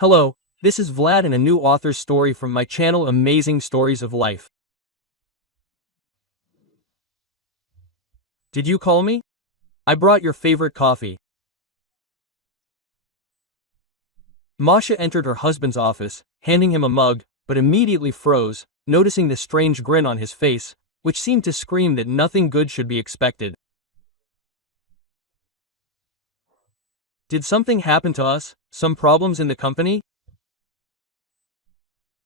Hello, this is Vlad and a new author's story from my channel Amazing Stories of Life. Did you call me? I brought your favorite coffee. Masha entered her husband's office, handing him a mug, but immediately froze, noticing the strange grin on his face, which seemed to scream that nothing good should be expected. Did something happen to us? Some problems in the company?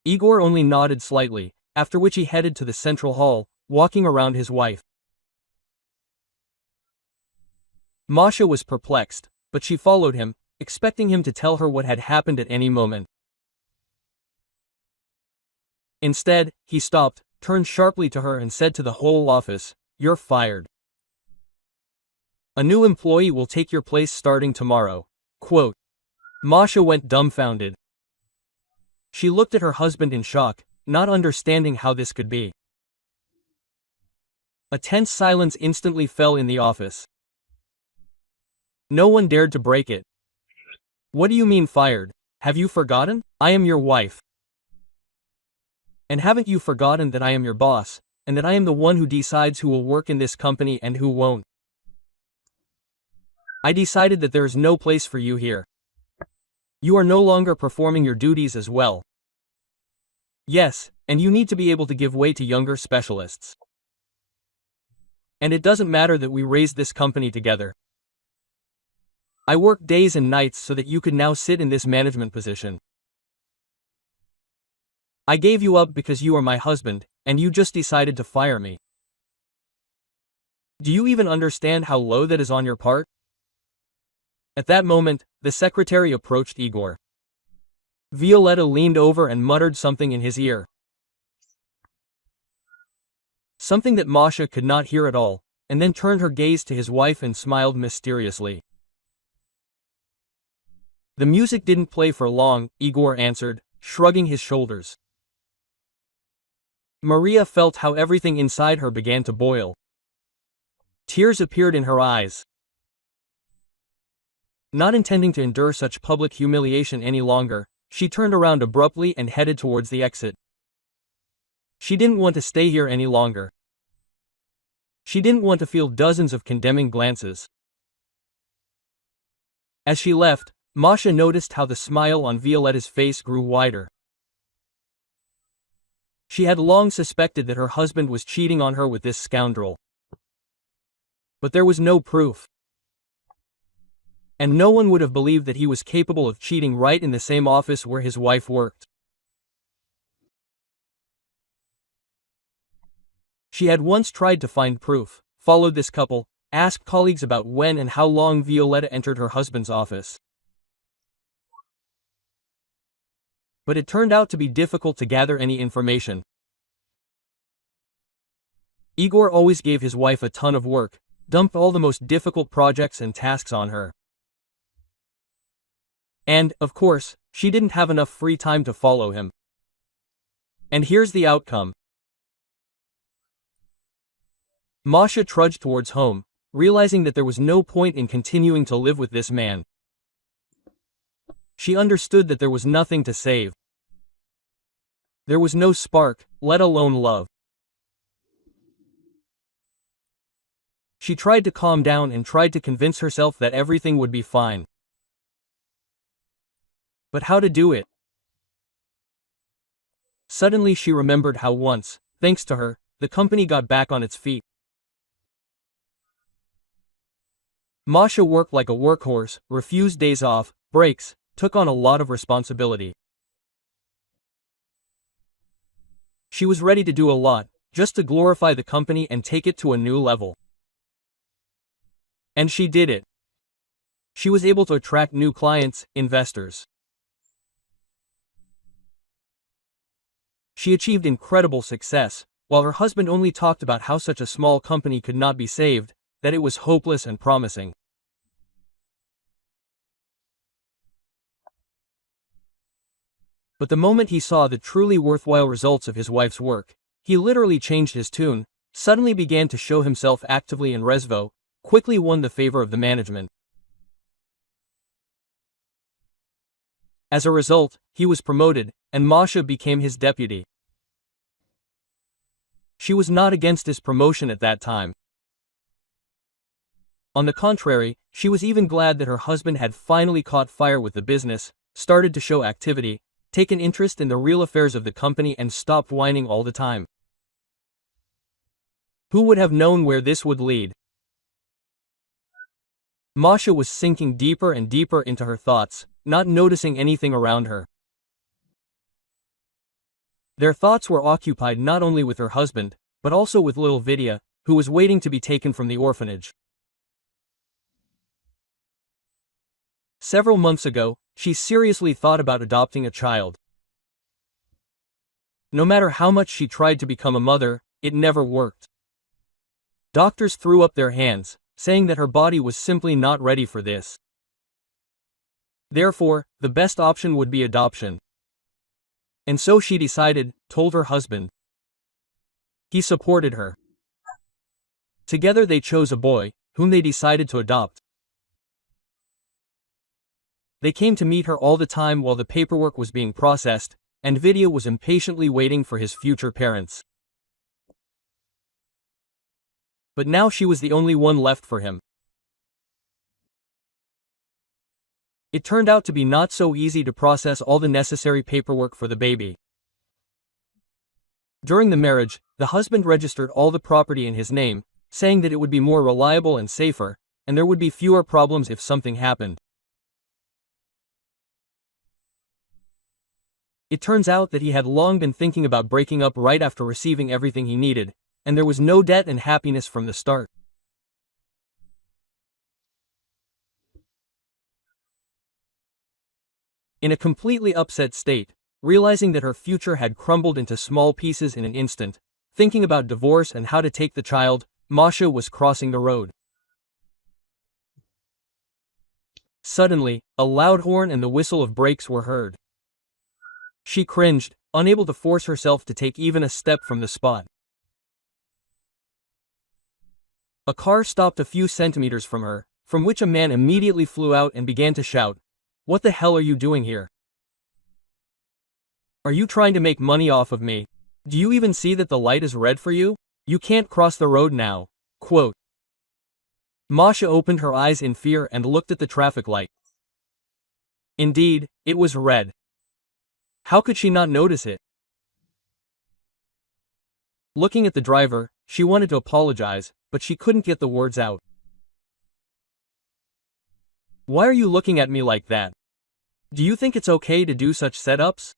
Igor only nodded slightly, after which he headed to the central hall, walking around his wife. Masha was perplexed, but she followed him, expecting him to tell her what had happened at any moment. Instead, he stopped, turned sharply to her and said to the whole office, "You're fired. A new employee will take your place starting tomorrow." Quote. Masha went dumbfounded. She looked at her husband in shock, not understanding how this could be. A tense silence instantly fell in the office. No one dared to break it. "What do you mean fired? Have you forgotten? I am your wife. And haven't you forgotten that I am your boss, and that I am the one who decides who will work in this company and who won't? I decided that there is no place for you here. You are no longer performing your duties as well. Yes, and you need to be able to give way to younger specialists. And it doesn't matter that we raised this company together. I worked days and nights so that you could now sit in this management position. I gave you up because you are my husband, and you just decided to fire me. Do you even understand how low that is on your part?" At that moment, the secretary approached Igor. Violetta leaned over and muttered something in his ear. Something that Masha could not hear at all, and then turned her gaze to his wife and smiled mysteriously. "The music didn't play for long," Igor answered, shrugging his shoulders. Maria felt how everything inside her began to boil. Tears appeared in her eyes. Not intending to endure such public humiliation any longer, she turned around abruptly and headed towards the exit. She didn't want to stay here any longer. She didn't want to feel dozens of condemning glances. As she left, Masha noticed how the smile on Violetta's face grew wider. She had long suspected that her husband was cheating on her with this scoundrel. But there was no proof. And no one would have believed that he was capable of cheating right in the same office where his wife worked. She had once tried to find proof, followed this couple, asked colleagues about when and how long Violetta entered her husband's office. But it turned out to be difficult to gather any information. Igor always gave his wife a ton of work, dumped all the most difficult projects and tasks on her. And, of course, she didn't have enough free time to follow him. And here's the outcome. Masha trudged towards home, realizing that there was no point in continuing to live with this man. She understood that there was nothing to save. There was no spark, let alone love. She tried to calm down and tried to convince herself that everything would be fine. But how to do it? Suddenly she remembered how once, thanks to her, the company got back on its feet. Masha worked like a workhorse, refused days off, breaks, took on a lot of responsibility. She was ready to do a lot, just to glorify the company and take it to a new level. And she did it. She was able to attract new clients, investors. She achieved incredible success, while her husband only talked about how such a small company could not be saved, that it was hopeless and promising. But the moment he saw the truly worthwhile results of his wife's work, he literally changed his tune, suddenly began to show himself actively in Resvo, quickly won the favor of the management. As a result, he was promoted, and Masha became his deputy. She was not against his promotion at that time. On the contrary, she was even glad that her husband had finally caught fire with the business, started to show activity, taken interest in the real affairs of the company, and stopped whining all the time. Who would have known where this would lead? Masha was sinking deeper and deeper into her thoughts, not noticing anything around her. Their thoughts were occupied not only with her husband, but also with little Vidya, who was waiting to be taken from the orphanage. Several months ago, she seriously thought about adopting a child. No matter how much she tried to become a mother, it never worked. Doctors threw up their hands, saying that her body was simply not ready for this. Therefore, the best option would be adoption. And so she decided, told her husband. He supported her. Together they chose a boy, whom they decided to adopt. They came to meet her all the time while the paperwork was being processed, and Vidya was impatiently waiting for his future parents. But now she was the only one left for him. It turned out to be not so easy to process all the necessary paperwork for the baby. During the marriage, the husband registered all the property in his name, saying that it would be more reliable and safer, and there would be fewer problems if something happened. It turns out that he had long been thinking about breaking up right after receiving everything he needed, and there was no debt and happiness from the start. In a completely upset state, realizing that her future had crumbled into small pieces in an instant, thinking about divorce and how to take the child, Masha was crossing the road. Suddenly, a loud horn and the whistle of brakes were heard. She cringed, unable to force herself to take even a step from the spot. A car stopped a few centimeters from her, from which a man immediately flew out and began to shout, "What the hell are you doing here? Are you trying to make money off of me? Do you even see that the light is red for you? You can't cross the road now." Quote. Masha opened her eyes in fear and looked at the traffic light. Indeed, it was red. How could she not notice it? Looking at the driver, she wanted to apologize, but she couldn't get the words out. "Why are you looking at me like that? Do you think it's okay to do such setups?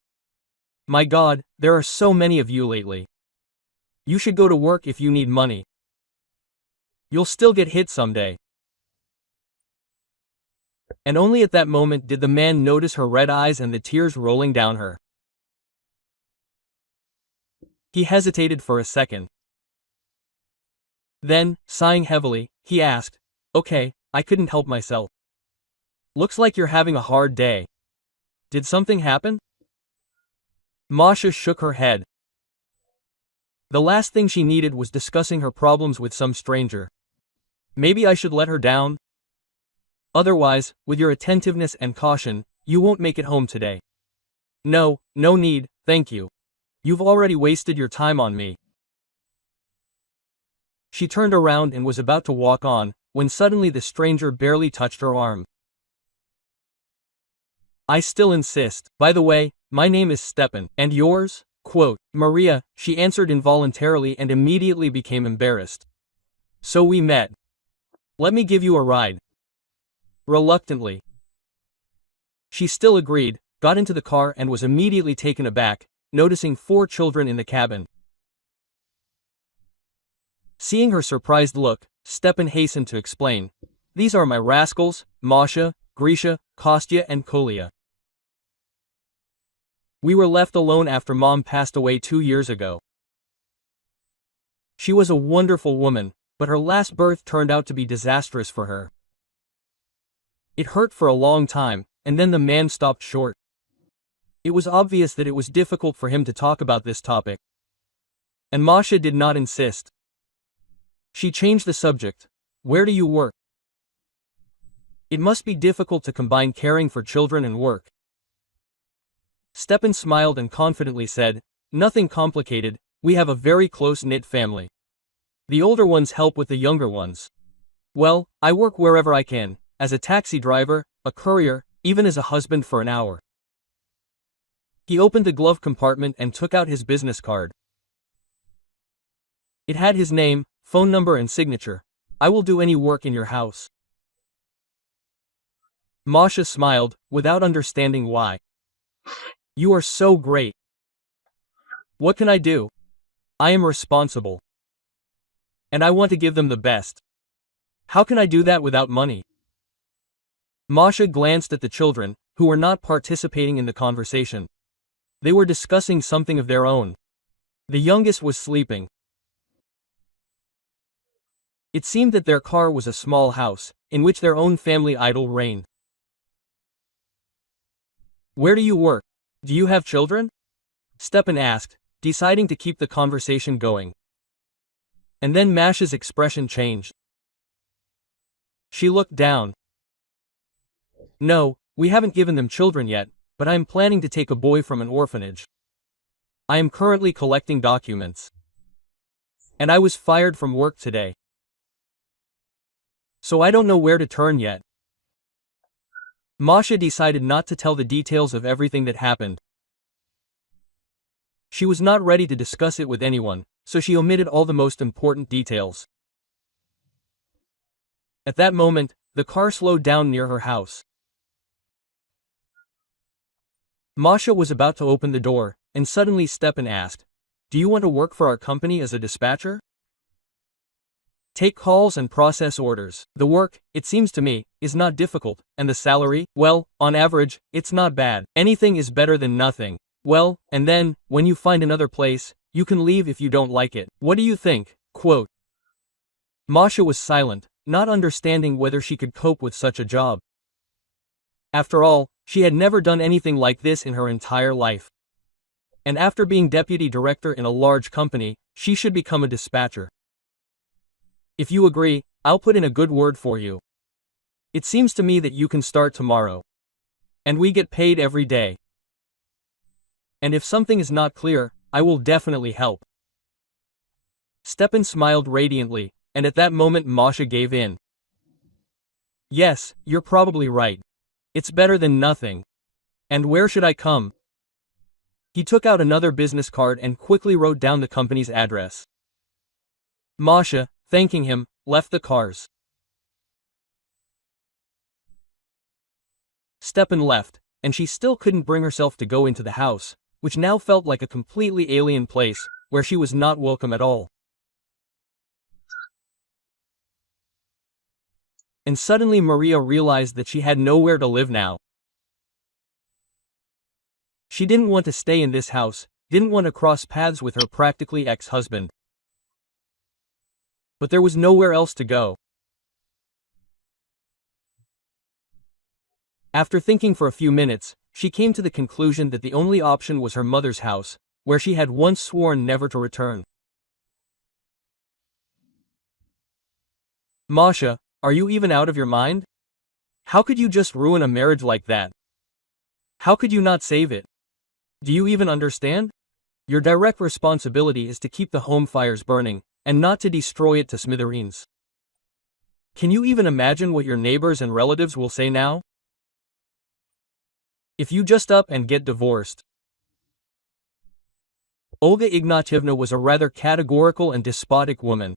My God, there are so many of you lately. You should go to work if you need money. You'll still get hit someday." And only at that moment did the man notice her red eyes and the tears rolling down her. He hesitated for a second. Then, sighing heavily, he asked, "Okay, I couldn't help myself. Looks like you're having a hard day. Did something happen?" Masha shook her head. The last thing she needed was discussing her problems with some stranger. Maybe I should let her down? Otherwise, with your attentiveness and caution, you won't make it home today. No, no need, thank you. You've already wasted your time on me. She turned around and was about to walk on, when suddenly the stranger barely touched her arm. "I still insist. By the way, my name is Stepan, and yours?" Quote, "Maria," she answered involuntarily and immediately became embarrassed. "So we met. Let me give you a ride." Reluctantly. She still agreed, got into the car and was immediately taken aback, noticing 4 children in the cabin. Seeing her surprised look, Stepan hastened to explain, "These are my rascals, Masha, Grisha, Kostya and Kolya. We were left alone after Mom passed away 2 years ago. She was a wonderful woman, but her last birth turned out to be disastrous for her. It hurt for a long time, and then the man stopped short. It was obvious that it was difficult for him to talk about this topic. And Masha did not insist. She changed the subject. Where do you work? It must be difficult to combine caring for children and work. Stepan smiled and confidently said, "Nothing complicated, we have a very close-knit family. The older ones help with the younger ones. Well, I work wherever I can, as a taxi driver, a courier, even as a husband for an hour." He opened the glove compartment and took out his business card. It had his name, phone number and signature. "I will do any work in your house." Masha smiled, without understanding why. "You are so great. What can I do? I am responsible. And I want to give them the best. How can I do that without money?" Masha glanced at the children, who were not participating in the conversation. They were discussing something of their own. The youngest was sleeping. It seemed that their car was a small house, in which their own family idol reigned. "Where do you work? Do you have children?" Stepan asked, deciding to keep the conversation going. And then Masha's expression changed. She looked down. "No, we haven't given them children yet, but I am planning to take a boy from an orphanage. I am currently collecting documents. And I was fired from work today. So I don't know where to turn yet." Masha decided not to tell the details of everything that happened. She was not ready to discuss it with anyone, so she omitted all the most important details. At that moment, the car slowed down near her house. Masha was about to open the door, and suddenly Stepan asked, "Do you want to work for our company as a dispatcher? Take calls and process orders. The work, it seems to me, is not difficult, and the salary, well, on average, it's not bad. Anything is better than nothing. Well, and then, when you find another place, you can leave if you don't like it. What do you think?" Quote. Masha was silent, not understanding whether she could cope with such a job. After all, she had never done anything like this in her entire life. And after being deputy director in a large company, she should become a dispatcher. "If you agree, I'll put in a good word for you. It seems to me that you can start tomorrow. And we get paid every day. And if something is not clear, I will definitely help." Stepan smiled radiantly, and at that moment Masha gave in. "Yes, you're probably right. It's better than nothing. And where should I come?" He took out another business card and quickly wrote down the company's address. Masha, thanking him, left the cars. Stepan left, and she still couldn't bring herself to go into the house, which now felt like a completely alien place, where she was not welcome at all. And suddenly Maria realized that she had nowhere to live now. She didn't want to stay in this house, didn't want to cross paths with her practically ex-husband. But there was nowhere else to go. After thinking for a few minutes, she came to the conclusion that the only option was her mother's house, where she had once sworn never to return. "Masha, are you even out of your mind? How could you just ruin a marriage like that? How could you not save it? Do you even understand? Your direct responsibility is to keep the home fires burning, and not to destroy it to smithereens. Can you even imagine what your neighbors and relatives will say now? If you just up and get divorced." Olga Ignatyevna was a rather categorical and despotic woman.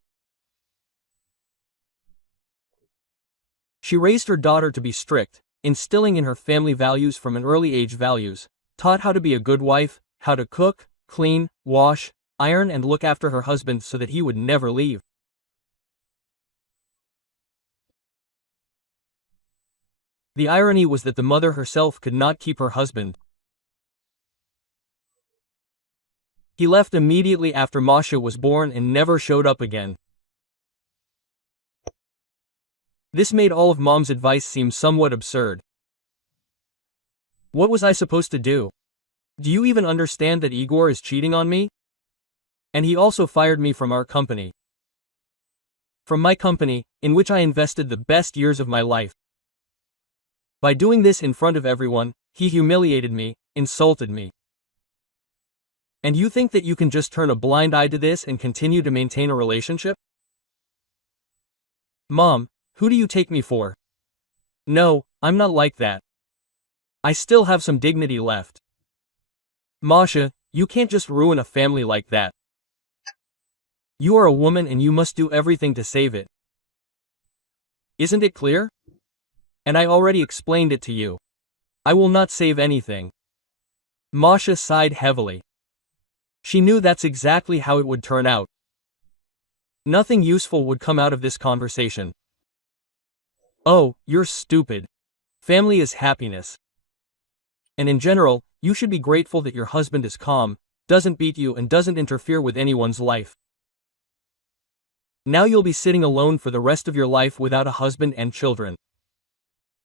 She raised her daughter to be strict, instilling in her family values from an early age taught how to be a good wife, how to cook, clean, wash, iron and look after her husband so that he would never leave. The irony was that the mother herself could not keep her husband. He left immediately after Masha was born and never showed up again. This made all of Mom's advice seem somewhat absurd. What was I supposed to do? Do you even understand that Igor is cheating on me? And he also fired me from our company. From my company, in which I invested the best years of my life. By doing this in front of everyone, he humiliated me, insulted me. And you think that you can just turn a blind eye to this and continue to maintain a relationship? Mom, who do you take me for? No, I'm not like that. I still have some dignity left. Masha, you can't just ruin a family like that. You are a woman and you must do everything to save it. Isn't it clear? And I already explained it to you. I will not save anything. Masha sighed heavily. She knew that's exactly how it would turn out. Nothing useful would come out of this conversation. Oh, you're stupid. Family is happiness. And in general, you should be grateful that your husband is calm, doesn't beat you and doesn't interfere with anyone's life. Now you'll be sitting alone for the rest of your life without a husband and children.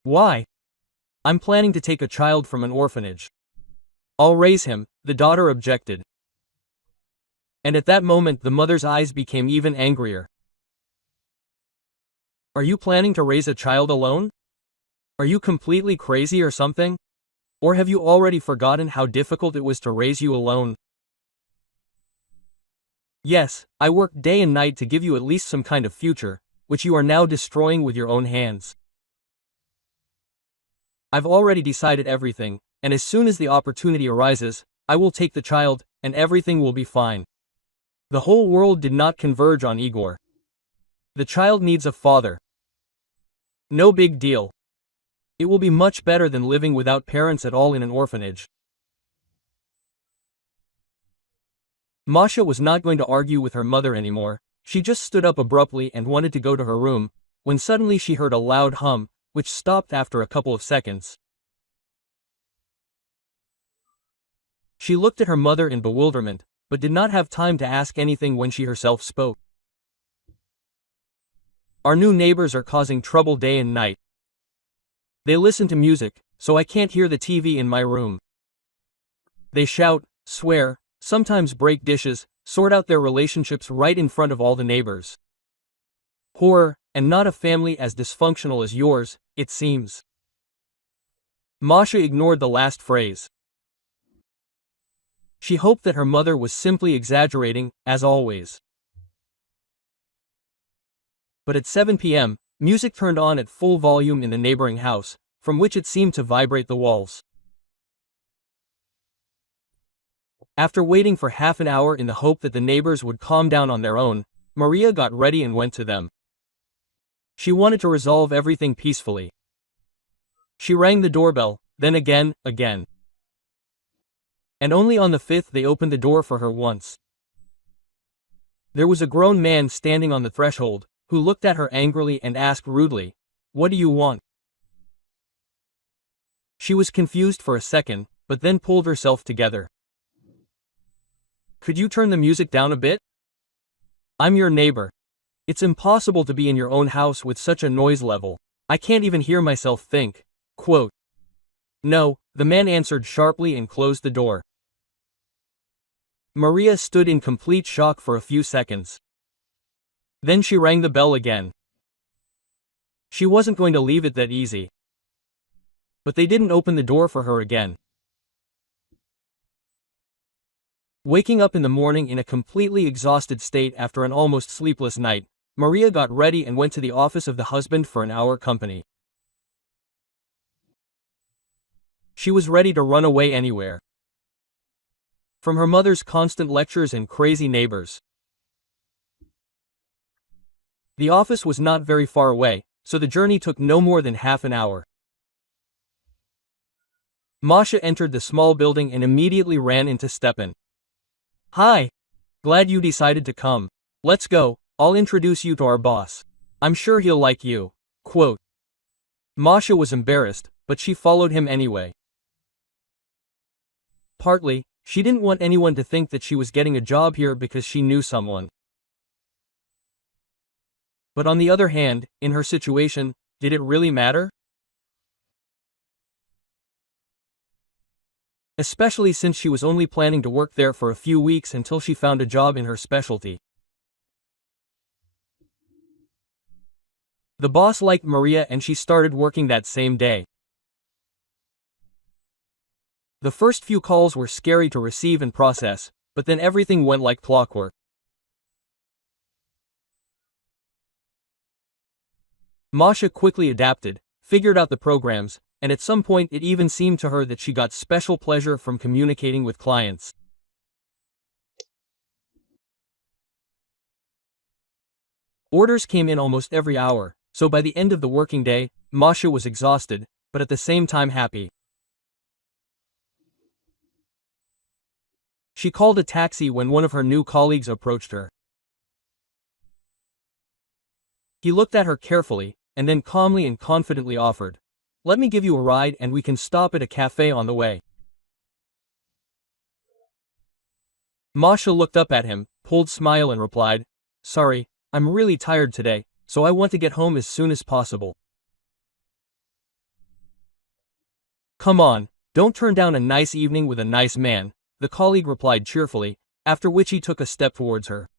Why? I'm planning to take a child from an orphanage. I'll raise him, the daughter objected. And at that moment the mother's eyes became even angrier. Are you planning to raise a child alone? Are you completely crazy or something? Or have you already forgotten how difficult it was to raise you alone? Yes, I worked day and night to give you at least some kind of future, which you are now destroying with your own hands. I've already decided everything, and as soon as the opportunity arises, I will take the child, and everything will be fine. The whole world did not converge on Igor. The child needs a father. No big deal. It will be much better than living without parents at all in an orphanage. Masha was not going to argue with her mother anymore. She just stood up abruptly and wanted to go to her room, when suddenly she heard a loud hum, which stopped after a couple of seconds. She looked at her mother in bewilderment, but did not have time to ask anything when she herself spoke. Our new neighbors are causing trouble day and night. They listen to music, so I can't hear the TV in my room. They shout, swear, sometimes break dishes, sort out their relationships right in front of all the neighbors. Horror, and not a family as dysfunctional as yours, it seems. Masha ignored the last phrase. She hoped that her mother was simply exaggerating, as always. But at 7 p.m., music turned on at full volume in the neighboring house, from which it seemed to vibrate the walls. After waiting for half an hour in the hope that the neighbors would calm down on their own, Maria got ready and went to them. She wanted to resolve everything peacefully. She rang the doorbell, then again. And only on the fifth they opened the door for her once. There was a grown man standing on the threshold, who looked at her angrily and asked rudely, "What do you want?" She was confused for a second, but then pulled herself together. "Could you turn the music down a bit? I'm your neighbor. It's impossible to be in your own house with such a noise level. I can't even hear myself think." Quote. "No," the man answered sharply and closed the door. Maria stood in complete shock for a few seconds. Then she rang the bell again. She wasn't going to leave it that easy. But they didn't open the door for her again. Waking up in the morning in a completely exhausted state after an almost sleepless night, Maria got ready and went to the office of the husband for an hour company. She was ready to run away anywhere. From her mother's constant lectures and crazy neighbors. The office was not very far away, so the journey took no more than half an hour. Masha entered the small building and immediately ran into Stepan. "Hi! Glad you decided to come. Let's go, I'll introduce you to our boss. I'm sure he'll like you." Quote. Masha was embarrassed, but she followed him anyway. Partly, she didn't want anyone to think that she was getting a job here because she knew someone. But on the other hand, in her situation, did it really matter? Especially since she was only planning to work there for a few weeks until she found a job in her specialty. The boss liked Maria and she started working that same day. The first few calls were scary to receive and process, but then everything went like clockwork. Masha quickly adapted, figured out the programs, and at some point it even seemed to her that she got special pleasure from communicating with clients. Orders came in almost every hour, so by the end of the working day, Masha was exhausted, but at the same time happy. She called a taxi when one of her new colleagues approached her. He looked at her carefully, and then calmly and confidently offered, "Let me give you a ride and we can stop at a cafe on the way." Masha looked up at him, pulled smile and replied, "Sorry, I'm really tired today, so I want to get home as soon as possible." "Come on, don't turn down a nice evening with a nice man," the colleague replied cheerfully, after which he took a step towards her.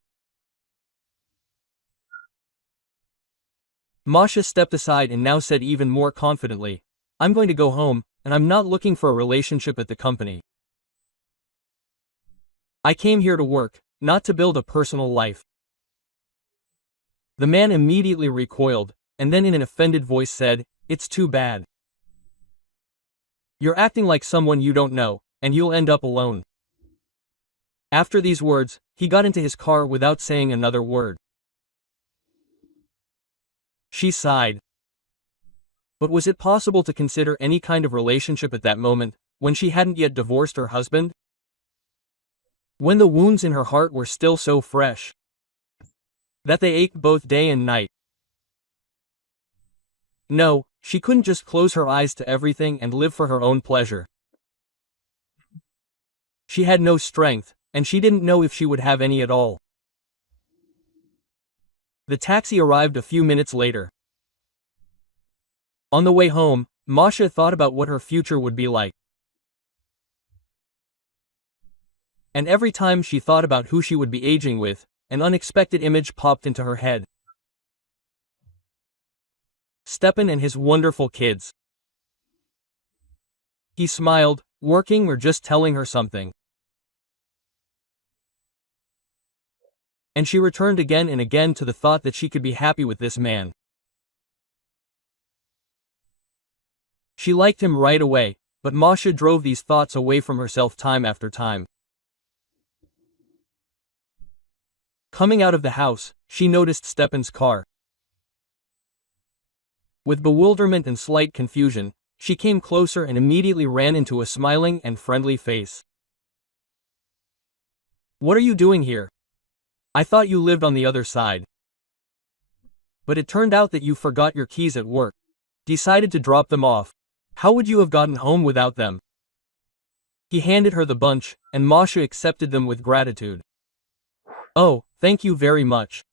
Masha stepped aside and now said even more confidently, "I'm going to go home, and I'm not looking for a relationship at the company. I came here to work, not to build a personal life." The man immediately recoiled, and then in an offended voice said, "It's too bad. You're acting like someone you don't know, and you'll end up alone." After these words, he got into his car without saying another word. She sighed. But was it possible to consider any kind of relationship at that moment, when she hadn't yet divorced her husband? When the wounds in her heart were still so fresh that they ached both day and night? No, she couldn't just close her eyes to everything and live for her own pleasure. She had no strength, and she didn't know if she would have any at all. The taxi arrived a few minutes later. On the way home, Masha thought about what her future would be like. And every time she thought about who she would be aging with, an unexpected image popped into her head. Stepan and his wonderful kids. He smiled, working or just telling her something. And she returned again and again to the thought that she could be happy with this man. She liked him right away, but Masha drove these thoughts away from herself time after time. Coming out of the house, she noticed Stepan's car. With bewilderment and slight confusion, she came closer and immediately ran into a smiling and friendly face. "What are you doing here? I thought you lived on the other side. But it turned out that you forgot your keys at work. Decided to drop them off. How would you have gotten home without them?" He handed her the bunch, and Masha accepted them with gratitude. "Oh, thank you very much.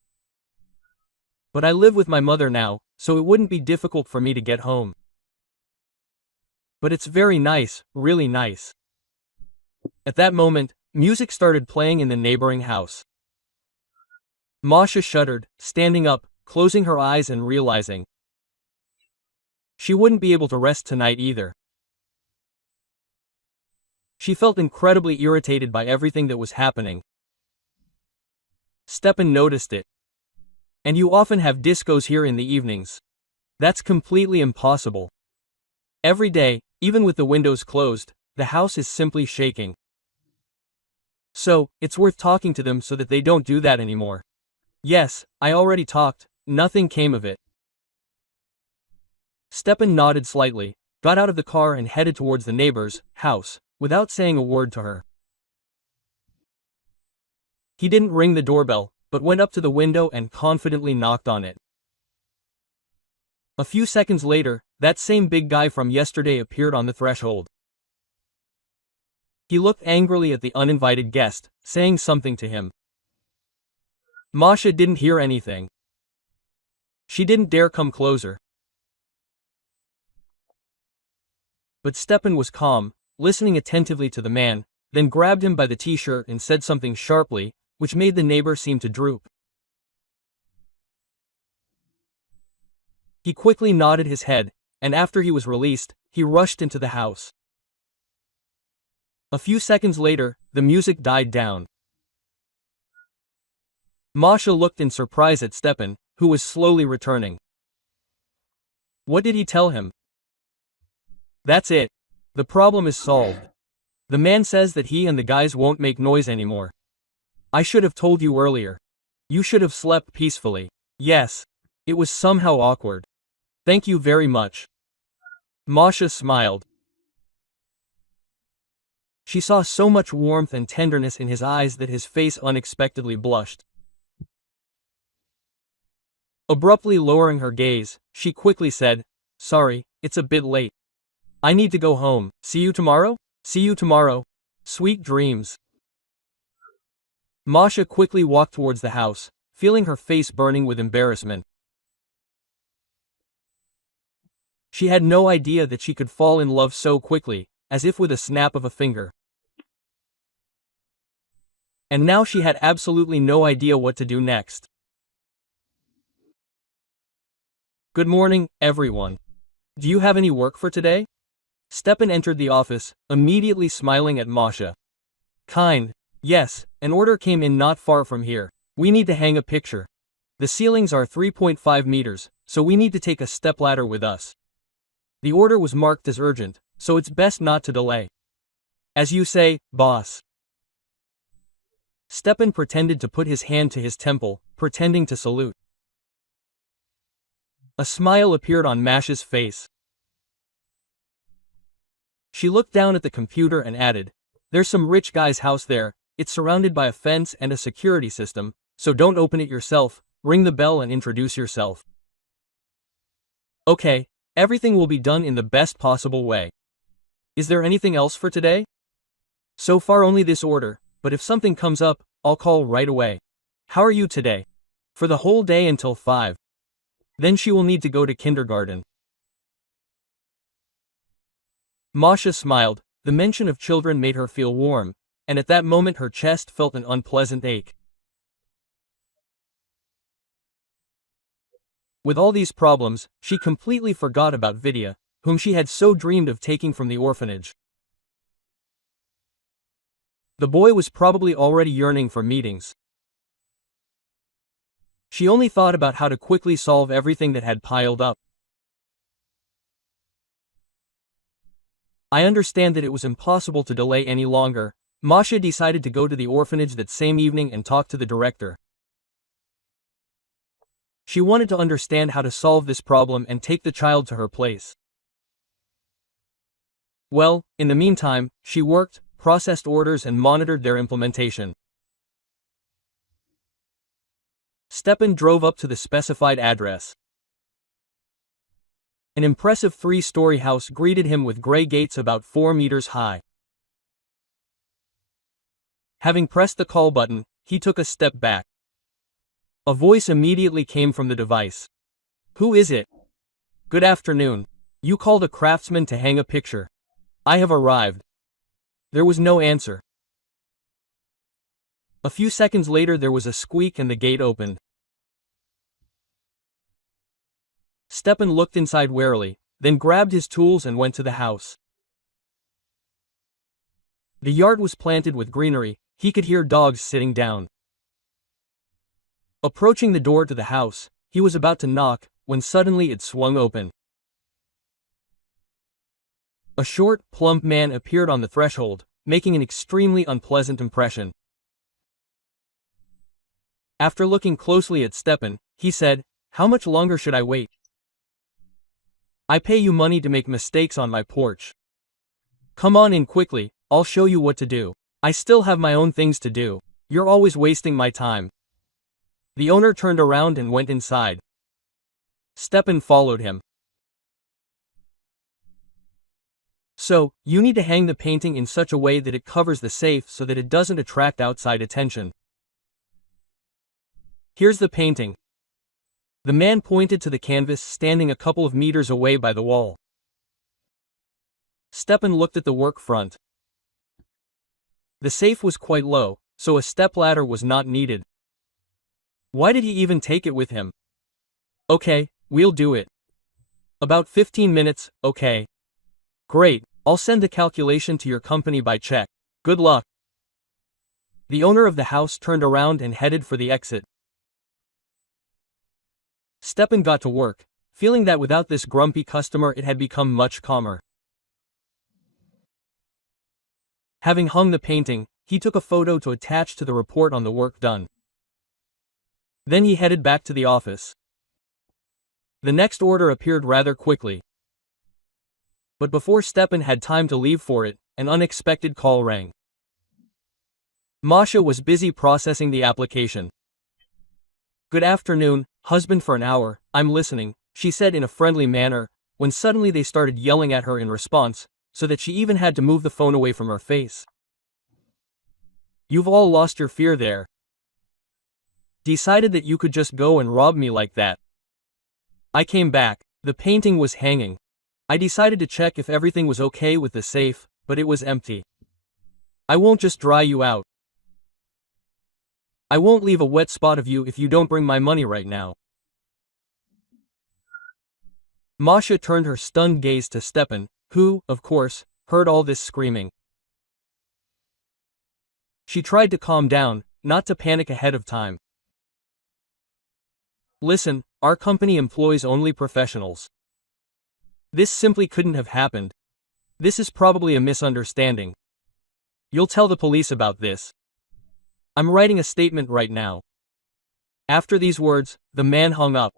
But I live with my mother now, so it wouldn't be difficult for me to get home. But it's very nice, really nice." At that moment, music started playing in the neighboring house. Masha shuddered, standing up, closing her eyes and realizing she wouldn't be able to rest tonight either. She felt incredibly irritated by everything that was happening. Stepan noticed it. "And you often have discos here in the evenings." "That's completely impossible. Every day, even with the windows closed, the house is simply shaking. So, it's worth talking to them so that they don't do that anymore." "Yes, I already talked, nothing came of it." Stepan nodded slightly, got out of the car and headed towards the neighbor's house, without saying a word to her. He didn't ring the doorbell, but went up to the window and confidently knocked on it. A few seconds later, that same big guy from yesterday appeared on the threshold. He looked angrily at the uninvited guest, saying something to him. Masha didn't hear anything. She didn't dare come closer. But Stepan was calm, listening attentively to the man, then grabbed him by the t-shirt and said something sharply, which made the neighbor seem to droop. He quickly nodded his head, and after he was released, he rushed into the house. A few seconds later, the music died down. Masha looked in surprise at Stepan, who was slowly returning. What did he tell him? That's it. The problem is solved. The man says that he and the guys won't make noise anymore. I should have told you earlier. You should have slept peacefully. Yes. It was somehow awkward. Thank you very much. Masha smiled. She saw so much warmth and tenderness in his eyes that his face unexpectedly blushed. Abruptly lowering her gaze, she quickly said, Sorry, it's a bit late. I need to go home. See you tomorrow? See you tomorrow. Sweet dreams. Masha quickly walked towards the house, feeling her face burning with embarrassment. She had no idea that she could fall in love so quickly, as if with a snap of a finger. And now she had absolutely no idea what to do next. Good morning, everyone. Do you have any work for today? Stepan entered the office, immediately smiling at Masha. Kind. Yes, an order came in not far from here. We need to hang a picture. The ceilings are 3.5 meters, so we need to take a stepladder with us. The order was marked as urgent, so it's best not to delay. As you say, boss. Stepan pretended to put his hand to his temple, pretending to salute. A smile appeared on Masha's face. She looked down at the computer and added, There's some rich guy's house there, it's surrounded by a fence and a security system, so don't open it yourself, ring the bell and introduce yourself. Okay, everything will be done in the best possible way. Is there anything else for today? So far only this order, but if something comes up, I'll call right away. How are you today? For the whole day until 5. Then she will need to go to kindergarten. Masha smiled. The mention of children made her feel warm, and at that moment her chest felt an unpleasant ache. With all these problems, she completely forgot about Vidya, whom she had so dreamed of taking from the orphanage. The boy was probably already yearning for meetings. She only thought about how to quickly solve everything that had piled up. I understand that it was impossible to delay any longer. Masha decided to go to the orphanage that same evening and talk to the director. She wanted to understand how to solve this problem and take the child to her place. Well, in the meantime, she worked, processed orders and monitored their implementation. Stepan drove up to the specified address. An impressive 3-story house greeted him with gray gates about 4 meters high. Having pressed the call button, he took a step back. A voice immediately came from the device. Who is it? Good afternoon. You called a craftsman to hang a picture. I have arrived. There was no answer. A few seconds later there was a squeak and the gate opened. Stepan looked inside warily, then grabbed his tools and went to the house. The yard was planted with greenery, he could hear dogs sitting down. Approaching the door to the house, he was about to knock, when suddenly it swung open. A short, plump man appeared on the threshold, making an extremely unpleasant impression. After looking closely at Stepan, he said, How much longer should I wait? I pay you money to make mistakes on my porch. Come on in quickly, I'll show you what to do. I still have my own things to do. You're always wasting my time. The owner turned around and went inside. Stepan followed him. So, you need to hang the painting in such a way that it covers the safe so that it doesn't attract outside attention. Here's the painting. The man pointed to the canvas standing a couple of meters away by the wall. Stepan looked at the work front. The safe was quite low, so a stepladder was not needed. Why did he even take it with him? Okay, we'll do it. About 15 minutes, okay. Great, I'll send the calculation to your company by check. Good luck. The owner of the house turned around and headed for the exit. Stepan got to work, feeling that without this grumpy customer it had become much calmer. Having hung the painting, he took a photo to attach to the report on the work done. Then he headed back to the office. The next order appeared rather quickly. But before Stepan had time to leave for it, an unexpected call rang. Masha was busy processing the application. "Good afternoon, husband, for an hour, I'm listening," she said in a friendly manner, when suddenly they started yelling at her in response, so that she even had to move the phone away from her face. "You've all lost your fear there. Decided that you could just go and rob me like that. I came back, the painting was hanging. I decided to check if everything was okay with the safe, but it was empty. I won't just dry you out. I won't leave a wet spot of you if you don't bring my money right now." Masha turned her stunned gaze to Stepan, who, of course, heard all this screaming. She tried to calm down, not to panic ahead of time. "Listen, our company employs only professionals. This simply couldn't have happened. This is probably a misunderstanding. You'll tell the police about this. I'm writing a statement right now." After these words, the man hung up.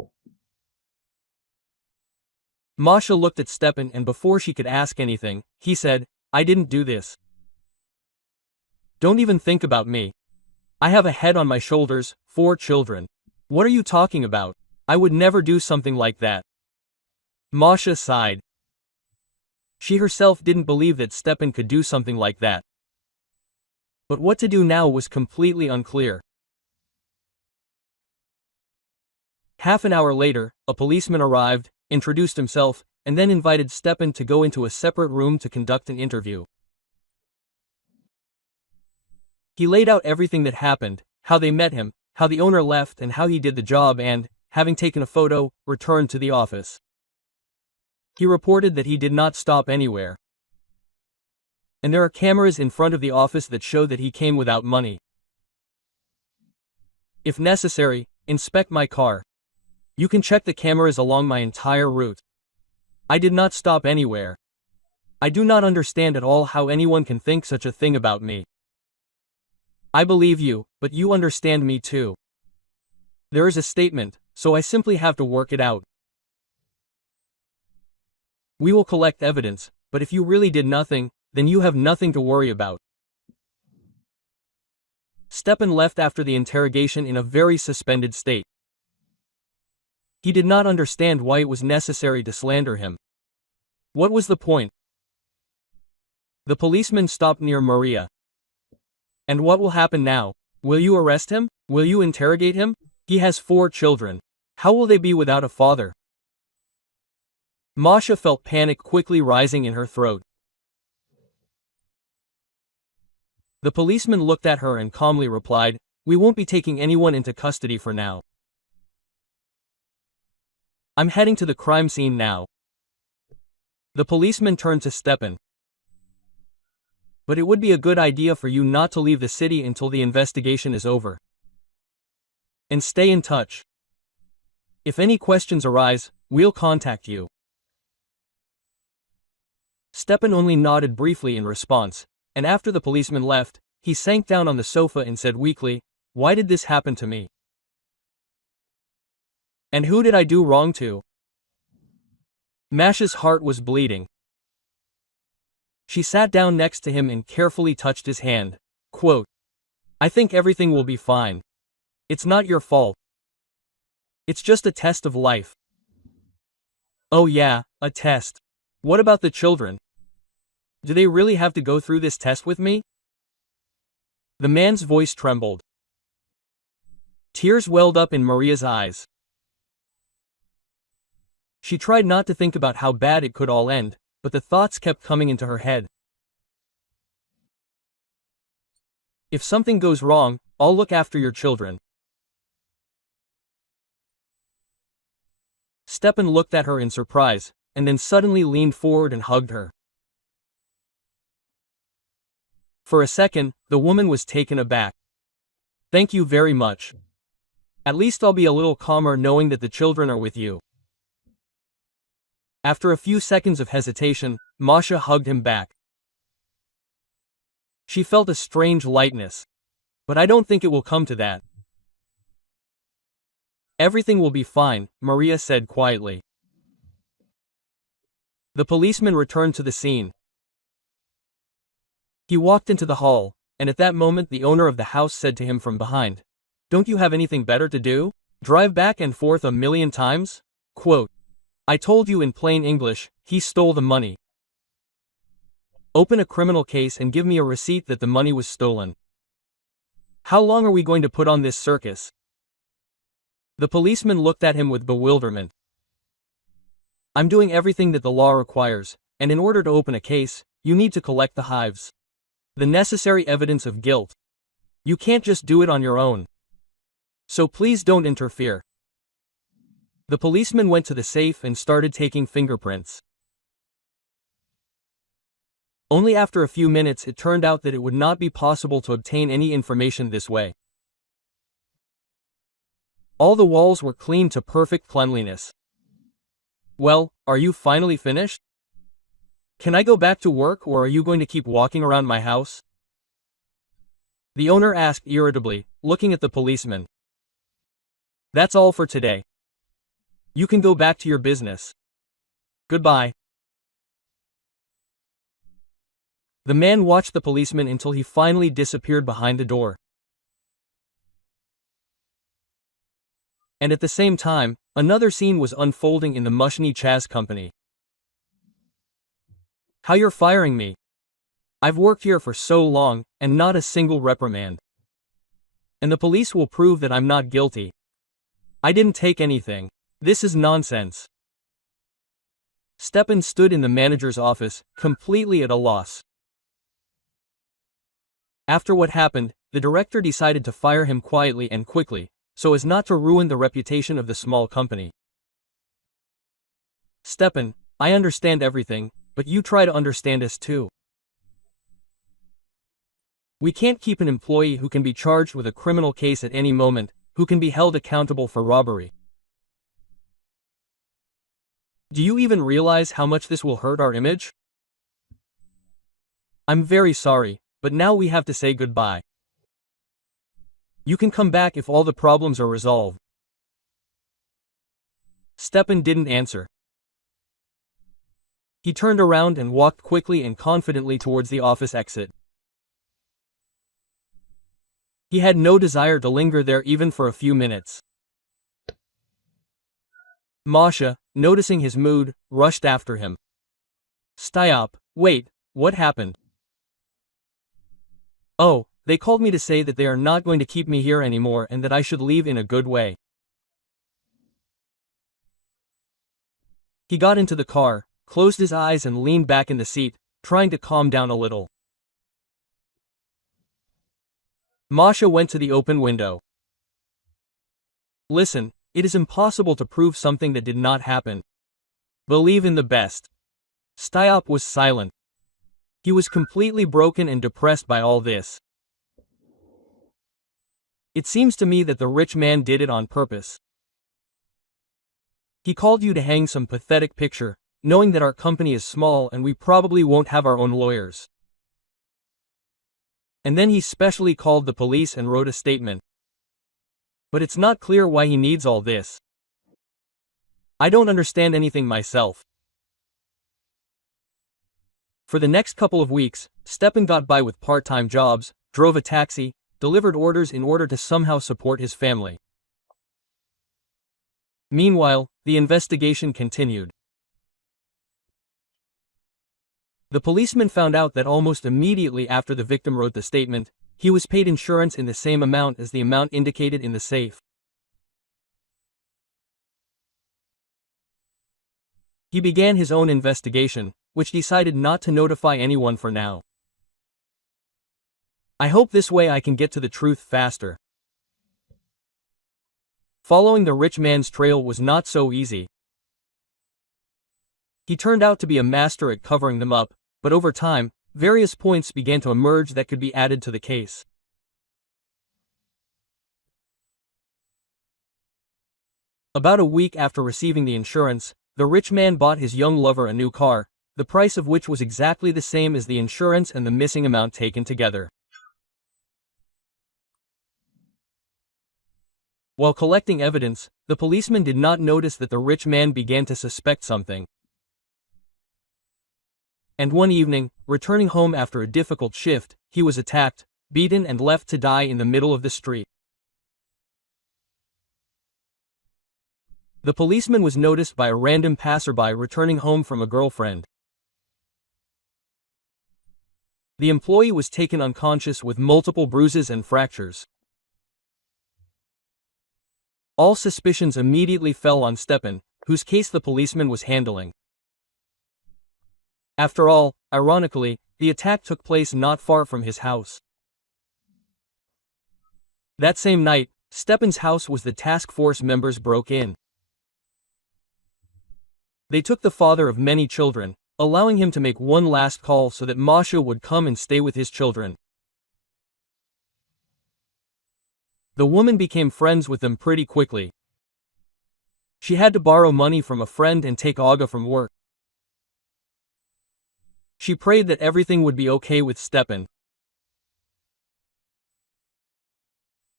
Masha looked at Stepan, and before she could ask anything, he said, "I didn't do this. Don't even think about me. I have a head on my shoulders, 4 children. What are you talking about? I would never do something like that." Masha sighed. She herself didn't believe that Stepan could do something like that. But what to do now was completely unclear. Half an hour later, a policeman arrived, introduced himself, and then invited Stepan to go into a separate room to conduct an interview. He laid out everything that happened, how they met him, how the owner left, and how he did the job, and, having taken a photo, returned to the office. He reported that he did not stop anywhere. And there are cameras in front of the office that show that he came without money. "If necessary, inspect my car. You can check the cameras along my entire route. I did not stop anywhere. I do not understand at all how anyone can think such a thing about me. I believe you, but you understand me too. There is a statement, so I simply have to work it out. We will collect evidence, but if you really did nothing, then you have nothing to worry about." Stepan left after the interrogation in a very suspended state. He did not understand why it was necessary to slander him. What was the point? The policeman stopped near Maria. "And what will happen now? Will you arrest him? Will you interrogate him? He has 4 children. How will they be without a father?" Masha felt panic quickly rising in her throat. The policeman looked at her and calmly replied, "We won't be taking anyone into custody for now. I'm heading to the crime scene now." The policeman turned to Stepan. "But it would be a good idea for you not to leave the city until the investigation is over. And stay in touch. If any questions arise, we'll contact you." Stepan only nodded briefly in response, and after the policeman left, he sank down on the sofa and said weakly, "Why did this happen to me? And who did I do wrong to?" Masha's heart was bleeding. She sat down next to him and carefully touched his hand. Quote, "I think everything will be fine. It's not your fault. It's just a test of life." "Oh yeah, a test. What about the children? Do they really have to go through this test with me?" The man's voice trembled. Tears welled up in Maria's eyes. She tried not to think about how bad it could all end, but the thoughts kept coming into her head. "If something goes wrong, I'll look after your children." Stepan looked at her in surprise, and then suddenly leaned forward and hugged her. For a second, the woman was taken aback. Thank you very much. At least I'll be a little calmer knowing that the children are with you. After a few seconds of hesitation, Masha hugged him back. She felt a strange lightness. But I don't think it will come to that. Everything will be fine, Maria said quietly. The policeman returned to the scene. He walked into the hall, and at that moment the owner of the house said to him from behind, "Don't you have anything better to do? Drive back and forth a million times?" Quote, "I told you in plain English, he stole the money. Open a criminal case and give me a receipt that the money was stolen. How long are we going to put on this circus?" The policeman looked at him with bewilderment. "I'm doing everything that the law requires, and in order to open a case, you need to collect the hives. The necessary evidence of guilt. You can't just do it on your own. So please don't interfere." The policeman went to the safe and started taking fingerprints. Only after a few minutes it turned out that it would not be possible to obtain any information this way. All the walls were cleaned to perfect cleanliness. "Well, are you finally finished? Can I go back to work or are you going to keep walking around my house?" The owner asked irritably, looking at the policeman. "That's all for today. You can go back to your business. Goodbye." The man watched the policeman until he finally disappeared behind the door. And at the same time, another scene was unfolding in the Mushni Chaz company. "How you're firing me? I've worked here for so long, and not a single reprimand. And the police will prove that I'm not guilty. I didn't take anything. This is nonsense." Stepan stood in the manager's office, completely at a loss. After what happened, the director decided to fire him quietly and quickly, so as not to ruin the reputation of the small company. "Stepan, I understand everything, but you try to understand us too. We can't keep an employee who can be charged with a criminal case at any moment, who can be held accountable for robbery. Do you even realize how much this will hurt our image? I'm very sorry, but now we have to say goodbye. You can come back if all the problems are resolved." Stepan didn't answer. He turned around and walked quickly and confidently towards the office exit. He had no desire to linger there even for a few minutes. Masha, noticing his mood, rushed after him. "Stop, wait, what happened?" "Oh, they called me to say that they are not going to keep me here anymore and that I should leave in a good way." He got into the car, closed his eyes and leaned back in the seat, trying to calm down a little. Masha went to the open window. "Listen, it is impossible to prove something that did not happen. Believe in the best." Stop was silent. He was completely broken and depressed by all this. "It seems to me that the rich man did it on purpose. He called you to hang some pathetic picture, knowing that our company is small and we probably won't have our own lawyers. And then he specially called the police and wrote a statement. But it's not clear why he needs all this. I don't understand anything myself." For the next couple of weeks, Stepan got by with part-time jobs, drove a taxi, delivered orders in order to somehow support his family. Meanwhile, the investigation continued. The policeman found out that almost immediately after the victim wrote the statement, he was paid insurance in the same amount as the amount indicated in the safe. He began his own investigation, which decided not to notify anyone for now. "I hope this way I can get to the truth faster." Following the rich man's trail was not so easy. He turned out to be a master at covering them up, but over time, various points began to emerge that could be added to the case. About a week after receiving the insurance, the rich man bought his young lover a new car, the price of which was exactly the same as the insurance and the missing amount taken together. While collecting evidence, the policeman did not notice that the rich man began to suspect something. And one evening, returning home after a difficult shift, he was attacked, beaten and left to die in the middle of the street. The policeman was noticed by a random passerby returning home from a girlfriend. The employee was taken unconscious with multiple bruises and fractures. All suspicions immediately fell on Stepan, whose case the policeman was handling. After all, ironically, the attack took place not far from his house. That same night, Stepan's house was the task force members broke in. They took the father of many children, allowing him to make one last call so that Masha would come and stay with his children. The woman became friends with them pretty quickly. She had to borrow money from a friend and take Olga from work. She prayed that everything would be okay with Stepan.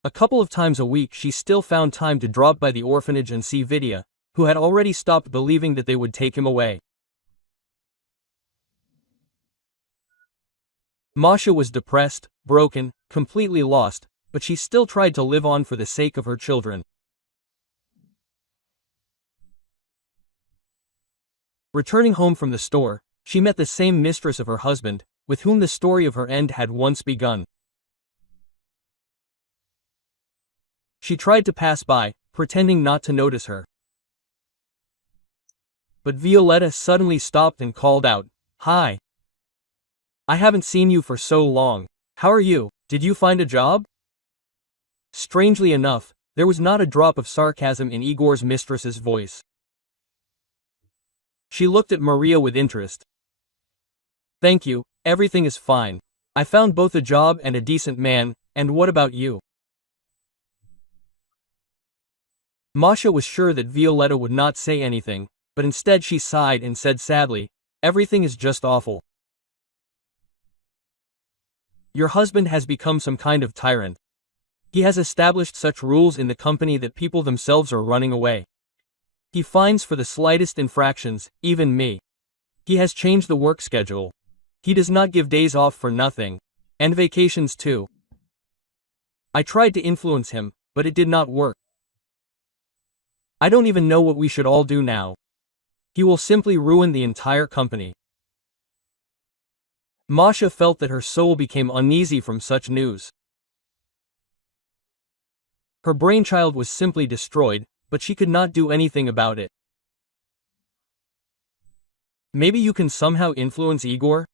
A couple of times a week she still found time to drop by the orphanage and see Vidya, who had already stopped believing that they would take him away. Masha was depressed, broken, completely lost, but she still tried to live on for the sake of her children. Returning home from the store, she met the same mistress of her husband, with whom the story of her end had once begun. She tried to pass by, pretending not to notice her. But Violetta suddenly stopped and called out, "Hi! I haven't seen you for so long. How are you? Did you find a job?" Strangely enough, there was not a drop of sarcasm in Igor's mistress's voice. She looked at Maria with interest. "Thank you, everything is fine. I found both a job and a decent man, and what about you?" Masha was sure that Violetta would not say anything, but instead she sighed and said sadly, "Everything is just awful. Your husband has become some kind of tyrant. He has established such rules in the company that people themselves are running away. He fines for the slightest infractions, even me. He has changed the work schedule. He does not give days off for nothing. And vacations too. I tried to influence him, but it did not work. I don't even know what we should all do now. He will simply ruin the entire company." Masha felt that her soul became uneasy from such news. Her brainchild was simply destroyed, but she could not do anything about it. "Maybe you can somehow influence Igor?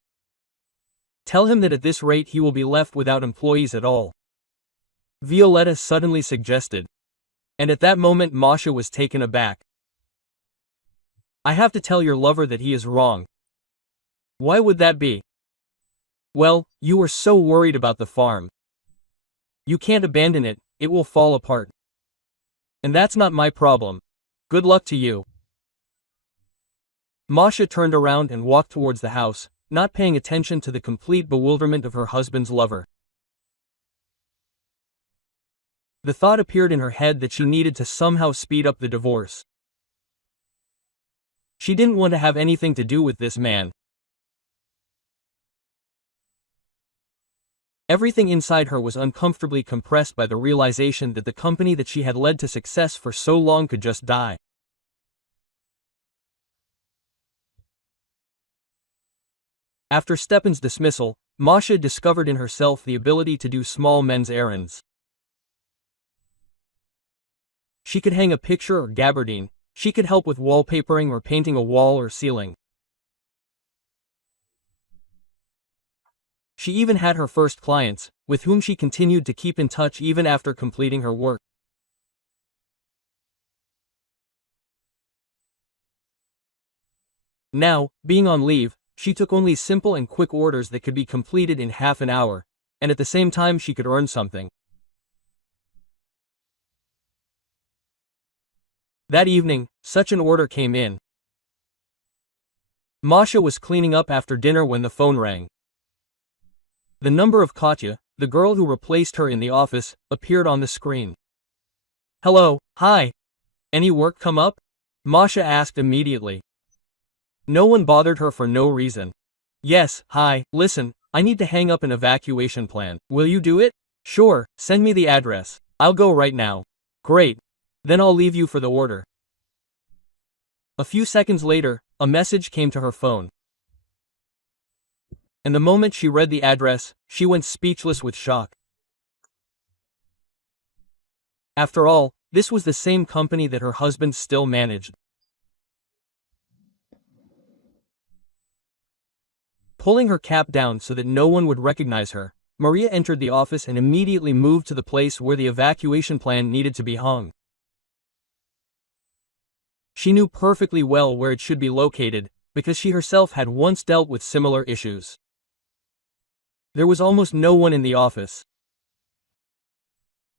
Tell him that at this rate he will be left without employees at all," Violetta suddenly suggested. And at that moment Masha was taken aback. "I have to tell your lover that he is wrong." "Why would that be?" "Well, you were so worried about the farm. You can't abandon it, it will fall apart. And that's not my problem. Good luck to you." Masha turned around and walked towards the house, not paying attention to the complete bewilderment of her husband's lover. The thought appeared in her head that she needed to somehow speed up the divorce. She didn't want to have anything to do with this man. Everything inside her was uncomfortably compressed by the realization that the company that she had led to success for so long could just die. After Stepan's dismissal, Masha discovered in herself the ability to do small men's errands. She could hang a picture or gabardine, she could help with wallpapering or painting a wall or ceiling. She even had her first clients, with whom she continued to keep in touch even after completing her work. Now, being on leave, she took only simple and quick orders that could be completed in half an hour, and at the same time she could earn something. That evening, such an order came in. Masha was cleaning up after dinner when the phone rang. The number of Katya, the girl who replaced her in the office, appeared on the screen. "Hello, hi. Any work come up?" Masha asked immediately. No one bothered her for no reason. "Yes, hi, listen, I need to hang up an evacuation plan. Will you do it?" "Sure, send me the address. I'll go right now." "Great. Then I'll leave you for the order." A few seconds later, a message came to her phone. And the moment she read the address, she went speechless with shock. After all, this was the same company that her husband still managed. Pulling her cap down so that no one would recognize her, Maria entered the office and immediately moved to the place where the evacuation plan needed to be hung. She knew perfectly well where it should be located, because she herself had once dealt with similar issues. There was almost no one in the office.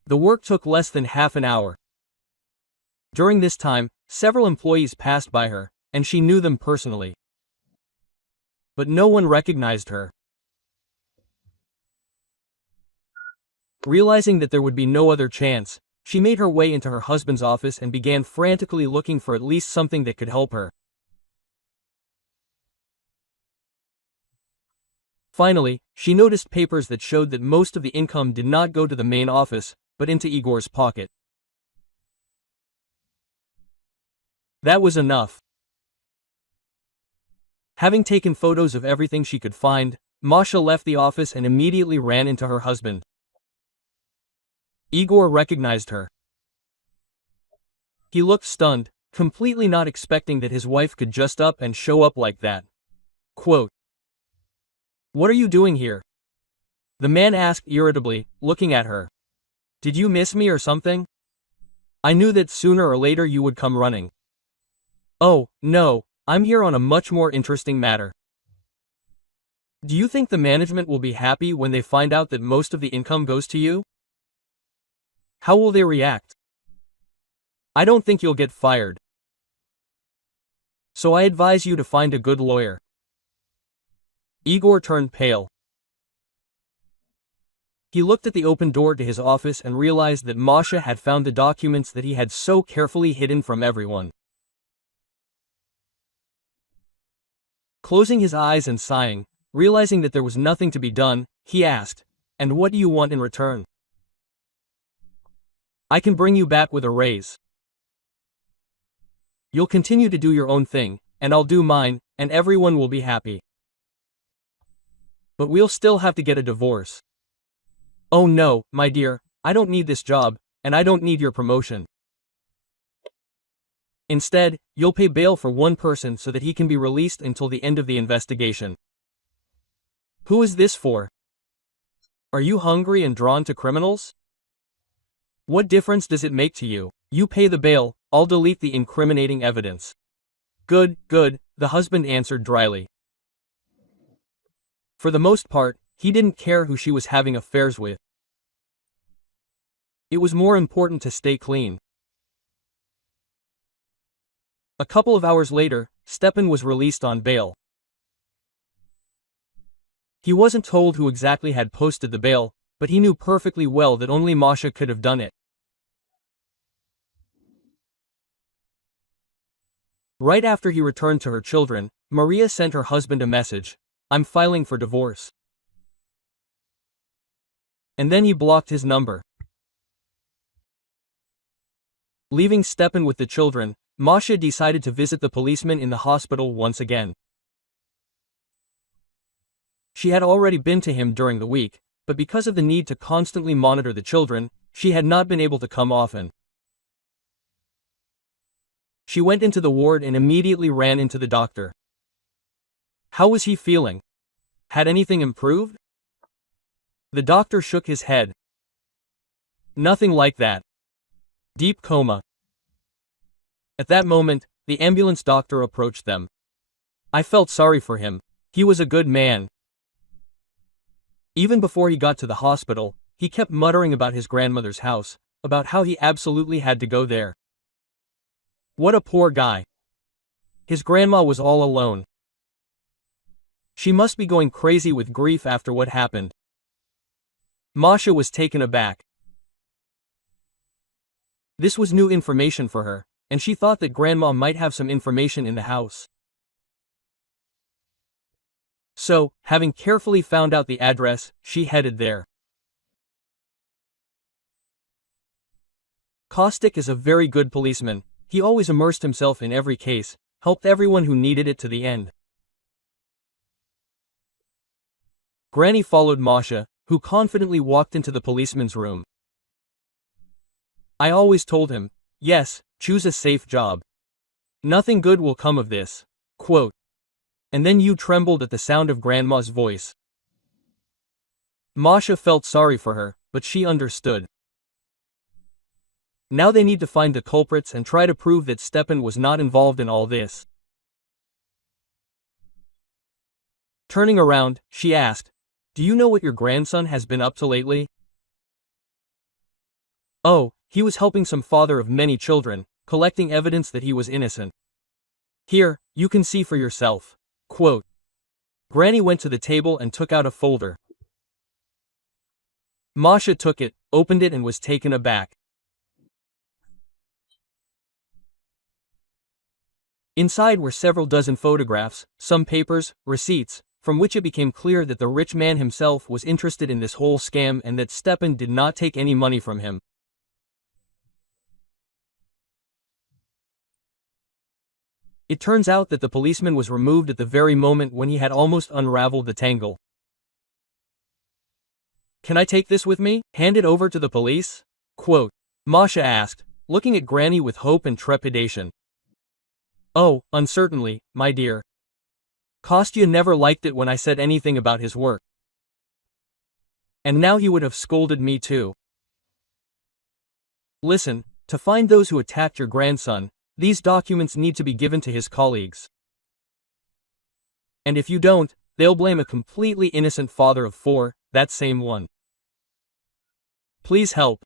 The work took less than half an hour. During this time, several employees passed by her, and she knew them personally. But no one recognized her. Realizing that there would be no other chance, she made her way into her husband's office and began frantically looking for at least something that could help her. Finally, she noticed papers that showed that most of the income did not go to the main office, but into Igor's pocket. That was enough. Having taken photos of everything she could find, Masha left the office and immediately ran into her husband. Igor recognized her. He looked stunned, completely not expecting that his wife could just up and show up like that. Quote, "What are you doing here?" the man asked irritably, looking at her. "Did you miss me or something? I knew that sooner or later you would come running." "Oh, no, I'm here on a much more interesting matter. Do you think the management will be happy when they find out that most of the income goes to you? How will they react? I don't think you'll get fired. So I advise you to find a good lawyer." Igor turned pale. He looked at the open door to his office and realized that Masha had found the documents that he had so carefully hidden from everyone. Closing his eyes and sighing, realizing that there was nothing to be done, he asked, "And what do you want in return?" "I can bring you back with a raise. You'll continue to do your own thing, and I'll do mine, and everyone will be happy. But we'll still have to get a divorce." "Oh no, my dear, I don't need this job, and I don't need your promotion. Instead, you'll pay bail for one person so that he can be released until the end of the investigation." "Who is this for? Are you hungry and drawn to criminals? What difference does it make to you? You pay the bail, I'll delete the incriminating evidence." Good, the husband answered dryly. For the most part, he didn't care who she was having affairs with. It was more important to stay clean. A couple of hours later, Stepan was released on bail. He wasn't told who exactly had posted the bail, but he knew perfectly well that only Masha could have done it. Right after he returned to her children, Maria sent her husband a message, "I'm filing for divorce." And then he blocked his number. Leaving Stepan with the children, Masha decided to visit the policeman in the hospital once again. She had already been to him during the week, but because of the need to constantly monitor the children, she had not been able to come often. She went into the ward and immediately ran into the doctor. How was he feeling? Had anything improved? The doctor shook his head. Nothing like that. Deep coma. At that moment, the ambulance doctor approached them. I felt sorry for him. He was a good man. Even before he got to the hospital, he kept muttering about his grandmother's house, about how he absolutely had to go there. What a poor guy. His grandma was all alone. She must be going crazy with grief after what happened. Masha was taken aback. This was new information for her, and she thought that Grandma might have some information in the house. So, having carefully found out the address, she headed there. Caustic is a very good policeman. He always immersed himself in every case, helped everyone who needed it to the end. Granny followed Masha, who confidently walked into the policeman's room. I always told him, yes, choose a safe job. Nothing good will come of this. Quote. And then you trembled at the sound of Grandma's voice. Masha felt sorry for her, but she understood. Now they need to find the culprits and try to prove that Stepan was not involved in all this. Turning around, she asked, do you know what your grandson has been up to lately? Oh, he was helping some father of many children, collecting evidence that he was innocent. Here, you can see for yourself. Quote. Granny went to the table and took out a folder. Masha took it, opened it and was taken aback. Inside were several dozen photographs, some papers, receipts, from which it became clear that the rich man himself was interested in this whole scam and that Stepan did not take any money from him. It turns out that the policeman was removed at the very moment when he had almost unraveled the tangle. Can I take this with me? Hand it over to the police? Quote. Masha asked, looking at Granny with hope and trepidation. Oh, uncertainly, my dear. Kostya never liked it when I said anything about his work. And now he would have scolded me too. Listen, to find those who attacked your grandson, these documents need to be given to his colleagues. And if you don't, they'll blame a completely innocent father of four, that same one. Please help.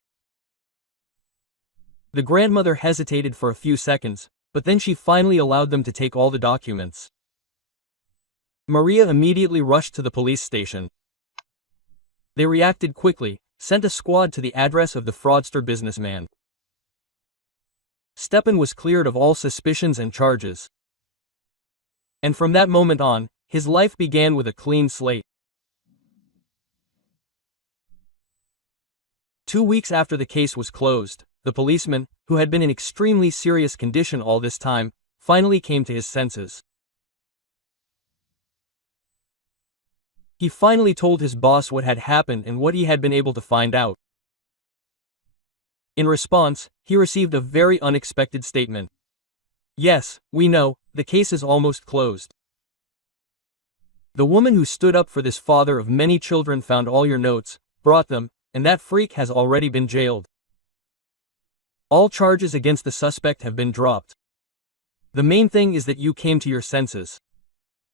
The grandmother hesitated for a few seconds, but then she finally allowed them to take all the documents. Maria immediately rushed to the police station. They reacted quickly, sent a squad to the address of the fraudster businessman. Stepan was cleared of all suspicions and charges. And from that moment on, his life began with a clean slate. 2 weeks after the case was closed, the policeman, who had been in extremely serious condition all this time, finally came to his senses. He finally told his boss what had happened and what he had been able to find out. In response, he received a very unexpected statement. Yes, we know, the case is almost closed. The woman who stood up for this father of many children found all your notes, brought them, and that freak has already been jailed. All charges against the suspect have been dropped. The main thing is that you came to your senses.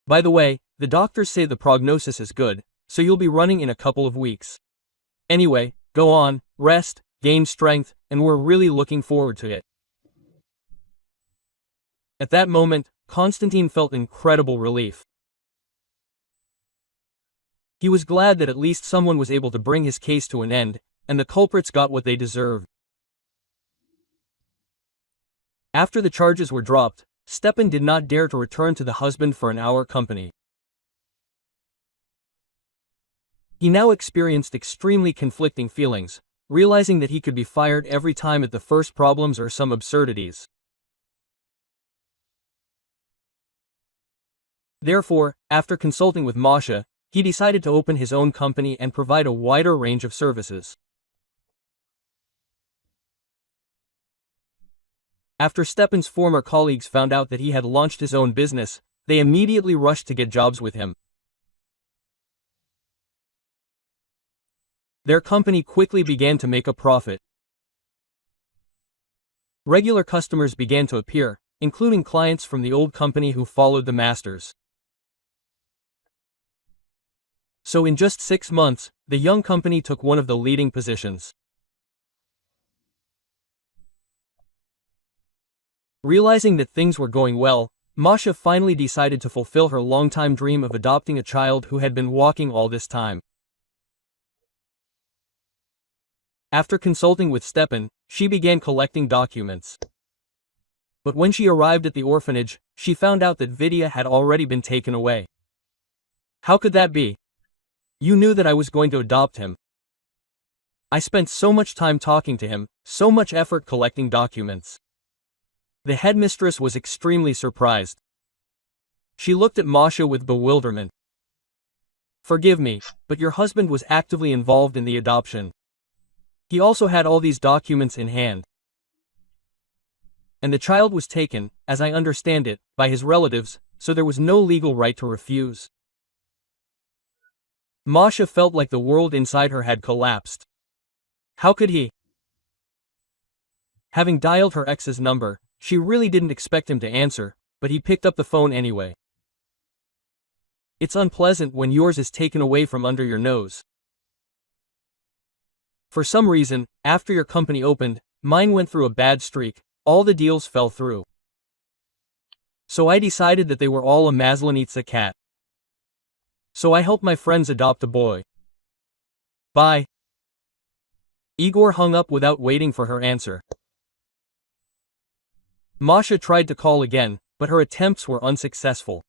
By the way, the doctors say the prognosis is good, so you'll be running in a couple of weeks. Anyway, go on, rest, gain strength, and we're really looking forward to it. At that moment, Konstantin felt incredible relief. He was glad that at least someone was able to bring his case to an end, and the culprits got what they deserved. After the charges were dropped, Stepan did not dare to return to the husband for an hour company. He now experienced extremely conflicting feelings, realizing that he could be fired every time at the first problems or some absurdities. Therefore, after consulting with Masha, he decided to open his own company and provide a wider range of services. After Stepan's former colleagues found out that he had launched his own business, they immediately rushed to get jobs with him. Their company quickly began to make a profit. Regular customers began to appear, including clients from the old company who followed the masters. So in just 6 months, the young company took one of the leading positions. Realizing that things were going well, Masha finally decided to fulfill her longtime dream of adopting a child who had been walking all this time. After consulting with Stepan, she began collecting documents. But when she arrived at the orphanage, she found out that Vidya had already been taken away. How could that be? You knew that I was going to adopt him. I spent so much time talking to him, so much effort collecting documents. The headmistress was extremely surprised. She looked at Masha with bewilderment. Forgive me, but your husband was actively involved in the adoption. He also had all these documents in hand. And the child was taken, as I understand it, by his relatives, so there was no legal right to refuse. Masha felt like the world inside her had collapsed. How could he? Having dialed her ex's number, she really didn't expect him to answer, but he picked up the phone anyway. It's unpleasant when yours is taken away from under your nose. For some reason, after your company opened, mine went through a bad streak, all the deals fell through. So I decided that they were all a Maslenitsa cat. So I helped my friends adopt a boy. Bye. Igor hung up without waiting for her answer. Masha tried to call again, but her attempts were unsuccessful.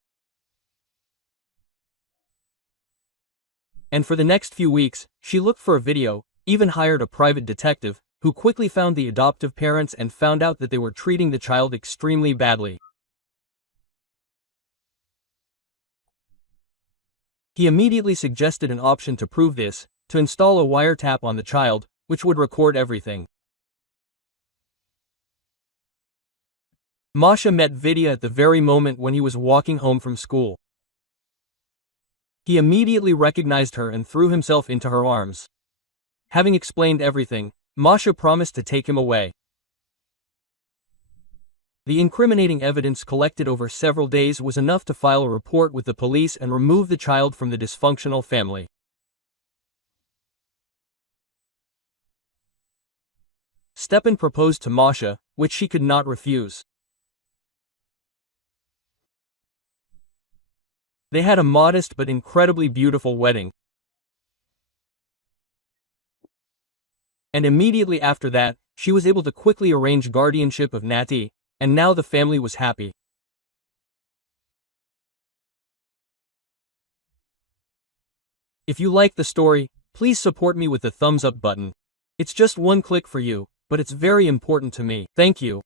And for the next few weeks, she looked for a video, even hired a private detective, who quickly found the adoptive parents and found out that they were treating the child extremely badly. He immediately suggested an option to prove this, to install a wiretap on the child, which would record everything. Masha met Vidya at the very moment when he was walking home from school. He immediately recognized her and threw himself into her arms. Having explained everything, Masha promised to take him away. The incriminating evidence collected over several days was enough to file a report with the police and remove the child from the dysfunctional family. Stepan proposed to Masha, which she could not refuse. They had a modest but incredibly beautiful wedding. And immediately after that, she was able to quickly arrange guardianship of Nati, and now the family was happy. If you like the story, please support me with the thumbs up button. It's just one click for you, but it's very important to me. Thank you.